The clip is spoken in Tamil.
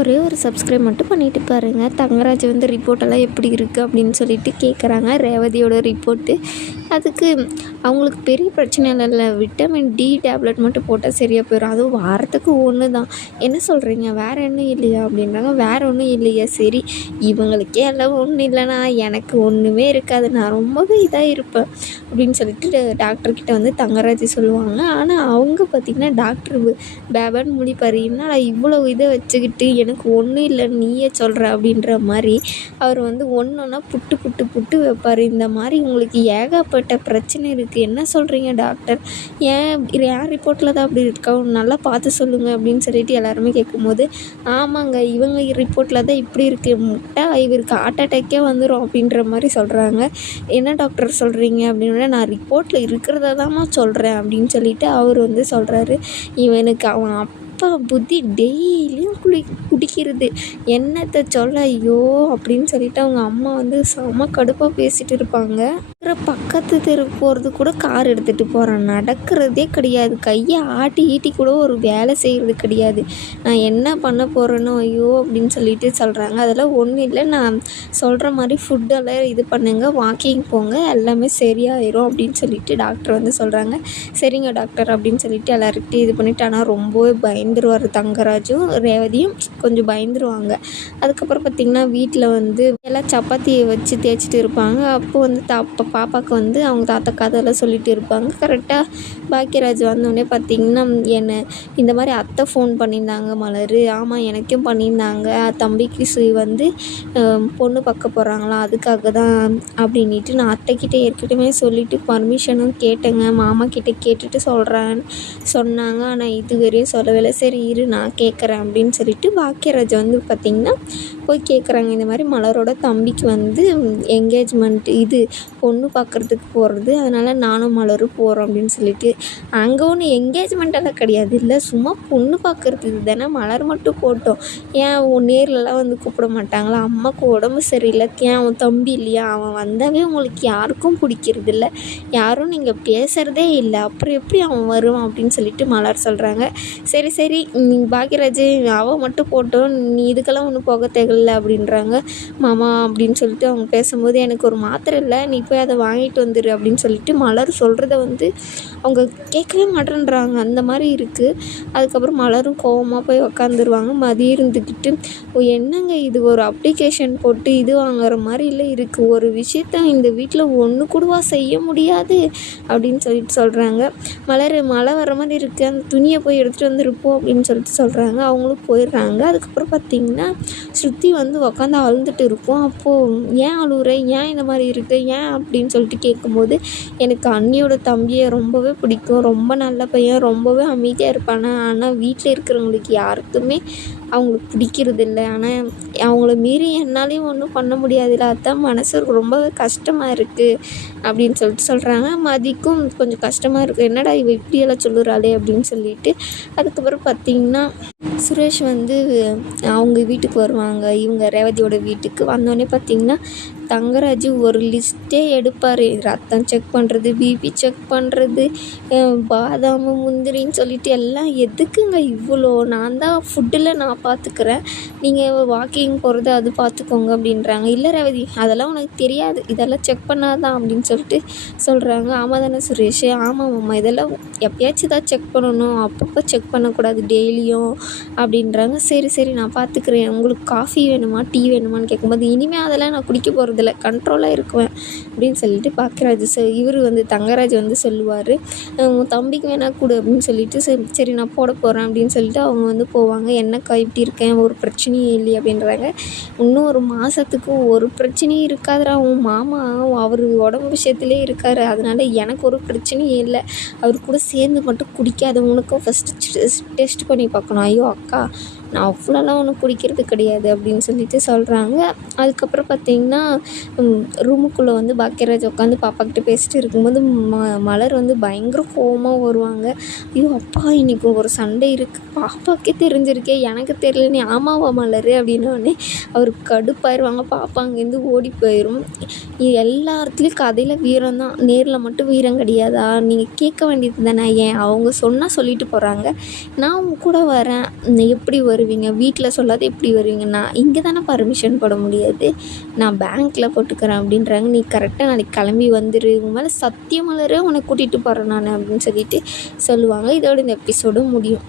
ஒரே ஒரு சப்ஸ்கிரைப் மட்டும் பண்ணிவிட்டு பாருங்கள். தங்கராஜ் வந்து ரிப்போர்ட்டெல்லாம் எப்படி இருக்குது அப்படின்னு சொல்லிட்டு கேட்குறாங்க. ரேவதியோட ரிப்போர்ட்டு. அதுக்கு அவங்களுக்கு பெரிய பிரச்சனை இல்லைல்ல, விட்டமின் டி டேப்லெட் மட்டும் போட்டால் சரியாக போயிடும். அதுவும் வாரத்துக்கு 1 தான். என்ன சொல்கிறீங்க, வேறு ஒன்றும் இல்லையா அப்படின்றாங்க. வேறு ஒன்றும் இல்லையா, சரி இவங்களுக்கே எல்லாம் ஒன்றும் இல்லைனா எனக்கு ஒன்றுமே இருக்காது, நான் ரொம்பவே இதாக இருப்பேன் அப்படின்னு சொல்லிட்டு டாக்டர்கிட்ட வந்து தங்கராஜ் சொல்லுவாங்க. ஆனால் அவங்க பார்த்திங்கன்னா டாக்டர் பேபன்னு முழிப்பார். என்னடா இவ்வளோ இதை வச்சுக்கிட்டு எனக்கு ஒன்றும் இல்லைன்னு நீயே சொல்கிற அப்படின்ற மாதிரி அவர் வந்து ஒன்றுன்னா புட்டு புட்டு புட்டு வைப்பார். இந்த மாதிரி உங்களுக்கு ஏகப்பட்ட பிரச்சனை இருக்குது, என்ன சொல்கிறீங்க டாக்டர், ஏன் ரிப்போர்ட்டில் தான் அப்படி இருக்கா, நல்லா பார்த்து சொல்லுங்கள் அப்படின்னு சொல்லிட்டு எல்லாருமே கேட்கும்போது, ஆமாங்க இவங்க ரிப்போர்ட்டில் தான் இப்படி இருக்குது, முட்டை இவருக்கு ஹார்ட் அட்டாக்கே வந்துடும் அப்படின்ற மாதிரி சொல்கிறாங்க. என்ன டாக்டர் சொல்கிறீங்க அப்படின்னா, நான் ரிப்போர்ட்டில் இருக்கிறத தான்மா சொல்கிறேன் அப்படின்னு சொல்லிட்டு அவர் வந்து சொல்கிறாரு. இவனுக்கு அவன் அப்பா புத்தி டெய்லியும் குடிக்கிறது, என்னத்தை சொல்ல, ஐயோ அப்படின்னு சொல்லிட்டு அவங்க அம்மா வந்து செம கடுப்பாக பேசிகிட்டு இருப்பாங்க. பக்கத்து தெரு போகிறது கூட கார் எடுத்துகிட்டு போகிறான், நடக்கிறதே கிடையாது, கையை ஆட்டி ஈட்டி கூட ஒரு வேலை செய்கிறது கிடையாது, நான் என்ன பண்ண போகிறேனோ ஐயோ அப்படின்னு சொல்லிட்டு சொல்கிறாங்க. அதெல்லாம் ஒன்றும் இல்லை, நான் சொல்கிற மாதிரி ஃபுட்டெல்லாம் இது பண்ணுங்க, வாக்கிங் போங்க, எல்லாமே சரியாயிரும் அப்படின்னு சொல்லிட்டு டாக்டர் வந்து சொல்கிறாங்க. சரிங்க டாக்டர் அப்படின்னு சொல்லிட்டு எல்லாருக்கிட்டையும் இது பண்ணிவிட்டு, ஆனால் ரொம்பவே பயந்துருவார் தங்கராஜும் ரேவதியும் கொஞ்சம் பயந்துருவாங்க. அதுக்கப்புறம் பார்த்திங்கன்னா வீட்டில் வந்து எல்லாம் சப்பாத்தியை வச்சு தேய்ச்சிட்டு இருப்பாங்க. அப்போ வந்து பாப்பாவுக்கு வந்து அவங்க தாத்தா கதையெல்லாம் சொல்லிகிட்டு இருப்பாங்க. கரெக்டாக பாக்கியராஜ் வந்தோடனே பார்த்திங்கன்னா என்னை இந்த மாதிரி அத்தை ஃபோன் பண்ணியிருந்தாங்க மலர், ஆமாம் எனக்கும் பண்ணியிருந்தாங்க, தம்பிக்கு வந்து பொண்ணு பார்க்க போகிறாங்களாம், அதுக்காக தான் அப்படின்ட்டு நான் அத்தைக்கிட்ட ஏற்கனவே சொல்லிவிட்டு பர்மிஷனும் கேட்டேங்க, மாமா கிட்டே கேட்டுட்டு சொல்கிறேன்னு சொன்னாங்க, ஆனால் இதுவரையும் சொல்லவே இல்லை, சரி இரு நான் கேட்குறேன் அப்படின்னு சொல்லிட்டு பாக்கியராஜ் வந்து பார்த்திங்கன்னா போய் கேட்குறாங்க. இந்த மாதிரி மலரோட தம்பிக்கு வந்து என்கேஜ்மெண்ட் இது பொண்ணு பார்க்குறதுக்கு போகிறது, அதனால் நானும் மலரும் போகிறோம் அப்படின்னு சொல்லிட்டு, அங்கே ஒன்று என்கேஜ்மெண்ட்டெல்லாம் கிடையாது இல்லை, சும்மா பொண்ணு பார்க்குறதுக்கு தானே, மலர் மட்டும் போட்டோம், ஏன் நேர்லலாம் வந்து கூப்பிட மாட்டாங்களா, அம்மாவுக்கு உடம்பு சரியில்லை, ஏன் அவன் தம்பி இல்லையா, அவன் வந்தாவே உங்களுக்கு யாருக்கும் பிடிக்கிறது இல்லை, யாரும் நீங்கள் பேசுகிறதே இல்லை, அப்புறம் எப்படி அவன் வருவான் அப்படின்னு சொல்லிட்டு மலர் சொல்கிறாங்க. சரி சரி பாக்கியராஜ் அவன் மட்டும் போட்டோம், நீ இதுக்கெல்லாம் ஒன்றும் போக தேவையில்லை அப்படின்றாங்க. மாமா அப்படின்னு சொல்லிட்டு அவங்க பேசும்போது, எனக்கு ஒரு மாத்திரை இல்லை, நீ போய் அதை வாங்கிட்டு வந்துடு அப்படின்னு சொல்லிட்டு மலர் சொல்கிறத வந்து அவங்க கேட்கவே மாட்டேன்றாங்க, அந்த மாதிரி இருக்குது. அதுக்கப்புறம் மலரும் கோவமாக போய் உக்காந்துருவாங்க. மதியம் இருந்துக்கிட்டு, என்னங்க இது ஒரு அப்ளிகேஷன் போட்டு இது வாங்குற மாதிரி இல்லை இருக்குது, ஒரு விஷயத்த இந்த வீட்டில் ஒன்று கூடவா செய்ய முடியாது அப்படின்னு சொல்லிட்டு சொல்கிறாங்க. மழை வர மாதிரி இருக்குது, அந்த துணியை போய் எடுத்துகிட்டு வந்துருப்போம் அப்படின்னு சொல்லிட்டு சொல்கிறாங்க. அவங்களும் போயிடுறாங்க. அதுக்கப்புறம் பார்த்திங்கன்னா ஸ்ருதி வந்து உக்காந்து அழுந்துட்டு இருக்கும். அப்போது ஏன் அழுகுற, ஏன் இந்த மாதிரி இருக்குது, ஏன் அப்படின்னு சொல்லிட்டு கேட்கும்போது, எனக்கு அண்ணியோட தம்பியை ரொம்பவே பிடிக்கும், ரொம்ப நல்ல பையன், ரொம்பவே அமைதியாக இருப்பானே, ஆனால் வீட்டில் இருக்கிறவங்களுக்கு யாருக்குமே அவங்களுக்கு பிடிக்கிறது இல்லை, ஆனால் அவங்கள மீறி என்னாலையும் ஒன்றும் பண்ண முடியாதுல்ல, அதுதான் மனசு ரொம்பவே கஷ்டமாக இருக்குது அப்படின்னு சொல்லிட்டு சொல்கிறாங்க. மதிக்கும் கொஞ்சம் கஷ்டமாக இருக்குது, என்னடா இவ இப்படியெல்லாம் சொல்லுறாளே அப்படின்னு சொல்லிட்டு. அதுக்கப்புறம் பார்த்திங்கன்னா சுரேஷ் வந்து அவங்க வீட்டுக்கு வருவாங்க, இவங்க ரேவதியோட வீட்டுக்கு வந்தோடனே பார்த்திங்கன்னா தங்கராஜ் ஒரு லிஸ்ட்டே எடுப்பார், ரத்தம் செக் பண்ணுறது, பிபி செக் பண்ணுறது, பாதாம் முந்திரின்னு சொல்லிட்டு எல்லாம் எதுக்குங்க இவ்வளோ, நான் தான் ஃபுட்டில் நான் பார்த்துக்கிறேன், நீங்கள் வாக்கிங் போகிறது அது பார்த்துக்கோங்க அப்படின்றாங்க. இல்லை ரேவதி அதெல்லாம் உனக்கு தெரியாது, இதெல்லாம் செக் பண்ணாதான் அப்படின்னு சொல்லிட்டு சொல்கிறாங்க. ஆமாம் தானே சுரேஷ், ஆமாம் மாமா இதெல்லாம் எப்பயாச்சும் தான் செக் பண்ணணும், அப்பப்போ செக் பண்ணக்கூடாது டெய்லியும் அப்படின்றாங்க. சரி சரி நான் பார்த்துக்கிறேன், உங்களுக்கு காஃபி வேணுமா டீ வேணுமான்னு கேட்கும்போது, இனிமேல் அதெல்லாம் நான் குடிக்க போகிறதில்ல, கண்ட்ரோலாக இருக்குவேன் அப்படின்னு சொல்லிட்டு பாக்கியராஜ் இவர் வந்து தங்கராஜ் வந்து சொல்லுவார், உன் தம்பிக்கு வேணால் கொடு அப்படின்னு சொல்லிட்டு, சரி நான் போட போகிறேன் அப்படின்னு சொல்லிட்டு அவங்க வந்து போவாங்க. என்னக்கா இப்படி இருக்கேன், ஒரு பிரச்சனையும் இல்லை அப்படின்றாங்க. இன்னும் ஒரு மாதத்துக்கு ஒரு பிரச்சனையும் இருக்காதுடா, உன் மாமா அவர் உடம்பு விஷயத்துலேயே இருக்கார், அதனால் எனக்கு ஒரு பிரச்சனையும் இல்லை, அவர் கூட சேர்ந்து மட்டும் குடிக்காத, உனக்கும் ஃபஸ்ட்டு டெஸ்ட் பண்ணி பார்க்கணும். ஐயோ அக்கா நான் அவ்வளோலாம் ஒன்றும் குடிக்கிறது கிடையாது அப்படின்னு சொல்லிட்டு சொல்கிறாங்க. அதுக்கப்புறம் பார்த்திங்கன்னா ரூமுக்குள்ளே வந்து பாக்கியராஜ் உட்காந்து பாப்பாக்கிட்ட பேசிட்டு இருக்கும்போது மலர் வந்து பயங்கர கோவமாக வருவாங்க. ஐயோ அப்பா இன்றைக்கி ஒரு சண்டை இருக்குது, பாப்பாக்கே தெரிஞ்சிருக்கே எனக்கு தெரியல, நீ ஆமாவா மலர் அப்படின்னோடனே அவர் கடுப்பாயிருவாங்க. பாப்பா அங்கேருந்து ஓடி போயிடும். எல்லாத்துலேயும் கதையில் வீரம் தான், நேரில் மட்டும் வீரம் கிடையாதா, நீங்கள் கேட்க வேண்டியது தானே, ஏன் அவங்க சொன்னால் சொல்லிட்டு போகிறாங்க, நான் உங்க கூட வரேன், எப்படி வருவீங்க? வீட்டில் சொல்லாத எப்படி வருவீங்க? நான் இங்கே தானே பர்மிஷன் போட முடியாது, நான் பேங்க்கில் போட்டுக்கிறேன் அப்படின்றாங்க. நீ கரெக்டாக நாளைக்கு கிளம்பி வந்துரு, உன் மேலே சத்தியமலரே உன்னை கூட்டிகிட்டு போகிறேன் நான் அப்படின்னு சொல்லிட்டு சொல்லுவாங்க. இதோட இந்த எபிசோடும் முடியும்.